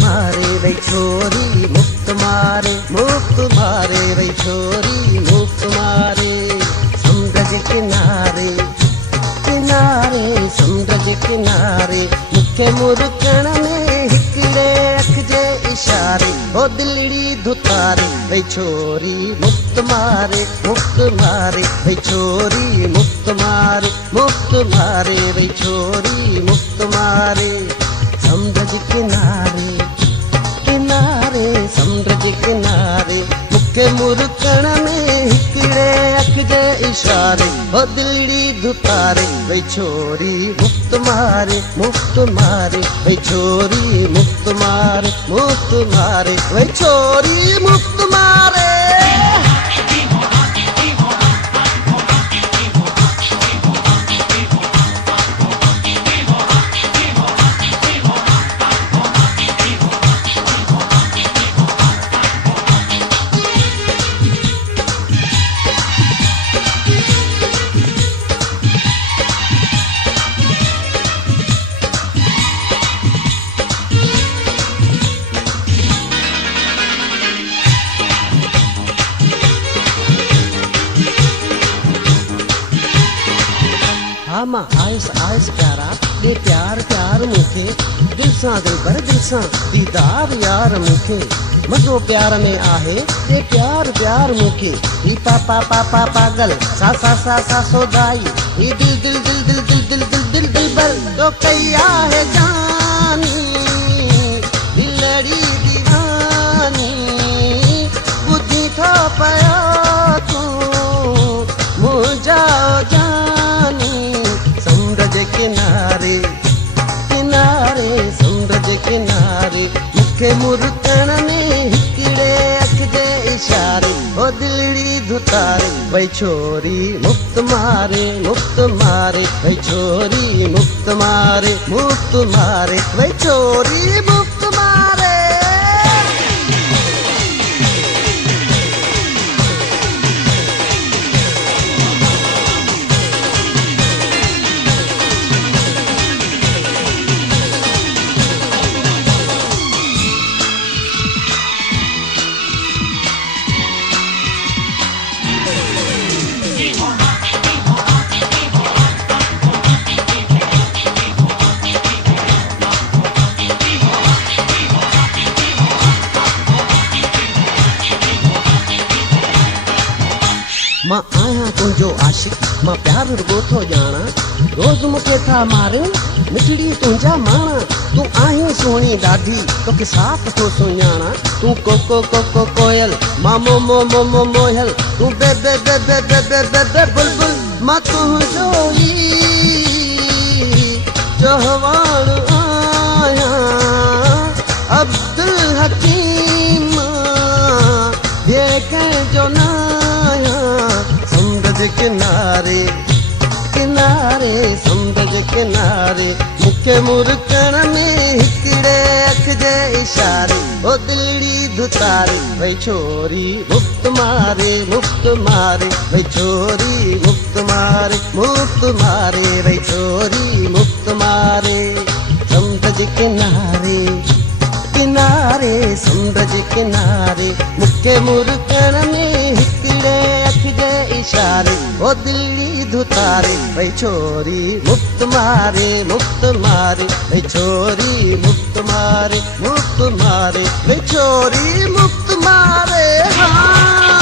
मारे वही छोरी मुफ्त मारे वही छोरी मुफ्त मारे। समुद्र जे किनारे किनारे समुद्र जे किनारे मूंखे मुरकण में हिकिड़े अख जे इशारे ओ दिलड़ी धुतारे वही छोरी मुफ्त मारे वही छोरी मुफ्त मारे वही छोरी मुफ्त मारे। समुद्र जे किनारे किनारे समुद्र जे किनारे मूंखे मुरकण में हिकिड़े अख जे इशारे ओ दिलड़ी धुतारे वही छोरी मुफ्त मारे वही छोरी मुफ्त मारे वही छोरी मुफ्त मारे। हाँ मां आयस आयस प्यारा ये प्यार प्यार मुखे दिल सां दिलबर दिल सां दीदार यार मुखे मज़ो प्यार में आहे ये प्यार प्यार मुखे ही पापा पापा पागल सा सा सा सा सोदाई ही दिल दिल दिल दिल दिल दिल दिल दिल दिल बर तो कैया है जानी दिलड़ी दीवानी बुद्धि थो पया तू मुझा जानी। समुद्र जे किनारे किनारे समुद्र जे किनारे मूंखे मुरकण में हिकिड़े अख जे इशारे ओ दिलड़ी धुतारे वही छोरी मुफ्त मारे वही छोरी मुफ्त मारे वही छोरी मुफ्त मारे। मां आया तुझो आशिक मां प्यार रुगो थो ॼाणा रोज़ मूंखे था मारे मिठड़ी तुंहिंजा माणा तूं आहीं सोणी ॾाढी तोखे साफ़ थो सुञाणा तूं कोको कोको कोयल मां मो मो मो मो मोयल तूं बे बे बे बे बे बे बे बे बुलबुल मां तुंहिंजो ई चहवाण आहियां अब्दुल हकीम ॿिए कंहिंजो न किनारे किनारे समुद्र जे किनारे मूंखे मुरकण में हिकिड़े अख जे इशारे ओ दिलड़ी धुतारे वही छोरी मुफ्त मारे वही छोरी मुफ्त मारे वही छोरी मुफ्त मारे। समुद्र जे किनारे किनारे समुद्र जे किनारे मूंखे मुरकण में हिकिड़े अख जे इशारे ओ दिलड़ी धुतारे वही छोरी मुफ्त मारे वही छोरी मुफ्त मारे वही छोरी मुफ्त मारे। हाँ